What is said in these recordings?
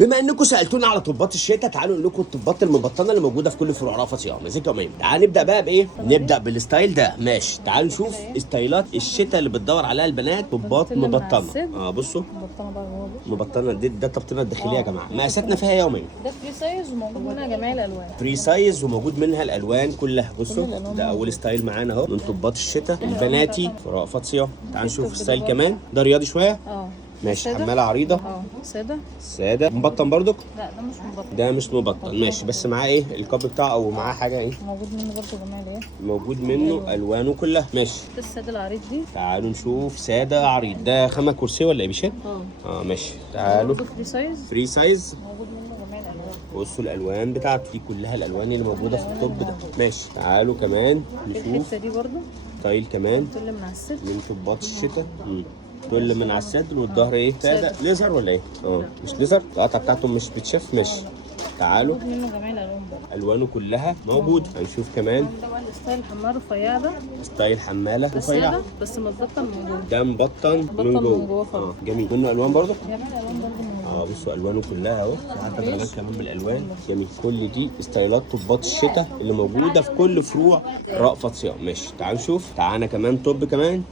بما انكم سالتونا على طبات الشتاء، تعالوا نقول لكم الطبات المبطنه اللي موجوده في كل فروع رأفت صيام. ازيكم يا ميم؟ تعالوا نبدا بقى بايه؟ نبدا بالستايل ده. ماشي، تعالوا نشوف ستايلات الشتاء اللي بتدور عليها البنات. طبات مبطنه. بصوا مبطنه بقى جوه. مبطنه دي، ده تبطينه الداخليه يا جماعه. مقاساتنا فيها يومين. ده فري سايز وموجود منها جميع الالوان. فري سايز وموجود منها الالوان كلها. بصوا ده اول ستايل معانا اهو من طبات الشتاء البناتي في رأفت صيام. تعالوا نشوف ستايل كمان. ده رياضي شويه. ماشي، حماله عريضه. ساده مبطن برضك. لا ده مش مبطن. ده مش مبطن. ماشي، بس معاه ايه الكاب بتاعه او معاه حاجه ايه؟ موجود منه برضه جميع الايه؟ موجود منه الوانه كلها. ماشي، ده الساده العريض دي. تعالوا نشوف ساده عريض. ده خامه كرسي ولا ايه بيشد؟ ماشي، تعالوا. فري سايز. فري سايز موجود منه جميع الالوان. بصوا الالوان بتاعته دي كلها الالوان اللي موجوده في الطب ده. ماشي، تعالوا كمان نشوف الحته دي برضه ستايل كمان تل من على الصدر من طبات الشتاء. تل من على الصدر والظهر ايه؟ ساده. ليزر ولا ايه؟ مش ليزر. القطعه بتاعته مش بتشف. ماشي، تعالوا. موجود منه جميع الالوان برضه. الوانه كلها موجود. هنشوف كمان ده بقى الستايل حمار رفيع ده. ستايل حماله رفيعه. ساده بس متبطن من جوه. ده مبطن من جوه. جميل. منه الوان برضه. جميع الالوان برضه من جوه. بصوا الوانه كلها اهو. حتى درجات كمان بالالوان. جميل. كل دي ستايلات طبات الشتاء اللي موجوده في كل فروع رأفت صيام. ماشي، تعالوا نشوف. تعالى كمان طب كمان.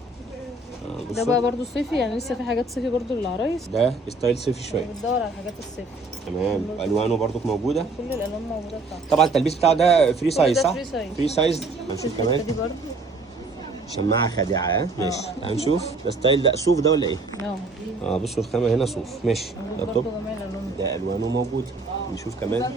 ده بقى برضه صيفي، يعني لسه في حاجات صيفي برضه للعرايس. ده ستايل صيفي شويه. بتدور على الحاجات الصيفي. تمام. الوانه برضو موجوده. كل الالوان موجوده بتاعته. طبعا التلبيس بتاعه ده فري سايز صح؟ فري سايز. فري سايز. هنشوف كمان دي برضه شماعه خادعه. ماشي، هنشوف ده ستايل. ده صوف ده ولا ايه؟ بصوا الخامه هنا صوف. ماشي، ده توب. ده الوانه موجوده. نشوف كمان.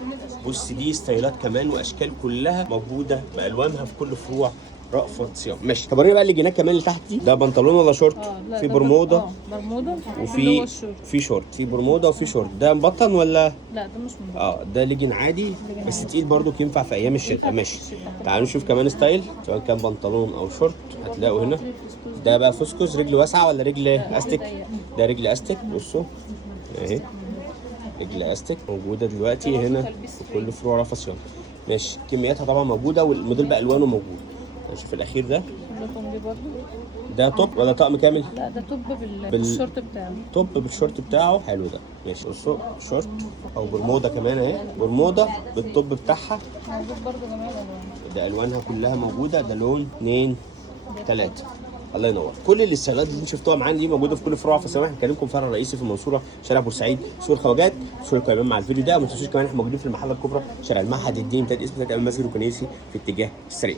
بص دي ستايلات كمان واشكال كلها موجوده بالوانها في كل فروع رأفت صيام. ماشي، طب وريني بقى اللي جناك كمان اللي تحت دي. ده بنطلون ولا شورت؟ في برمودا. برمودا وفي شورت. في برمودا وفي شورت. ده مبطن ولا؟ لا ده مش مبطن. ده ليجن عادي بس تقيل برضو، ينفع في ايام الشتاء. ماشي، تعالوا نشوف كمان ستايل سواء كان بنطلون او شورت. هتلاقوا هنا ده بقى فسكوس. رجل واسعه ولا رجل استك؟ ده رجل استك. بصوا اهي رجل استك موجوده دلوقتي هنا في كل فروع رأفت صيام. ماشي، كمياتها طبعا موجوده والموديل بقى الوانه موجود. نشوف الاخير ده. ده توب ولا طقم كامل؟ لا ده توب بالشورت بتاعه. توب بالشورت بتاعه. حلو ده. ماشي، بصوا شورت او برمودا كمان اهي. برمودا بالتوب بتاعها. موجود برضه جميع الالوان. ده الوانها كلها موجوده. ده لون 2 3. الله ينور. كل الستايلات اللي انتم شفتوها معانا دي موجوده في كل فروع رأفت صيام. هنكلمكم فرع رئيسي في المنصوره شارع بورسعيد سوق الخواجات. اشتركوا كمان مع الفيديو ده. وما تنسوش كمان احنا موجودين في المحله الكبرى شارع المعهد الديني امتداد اسم امام مسجد الكنيسي في اتجاه السريع.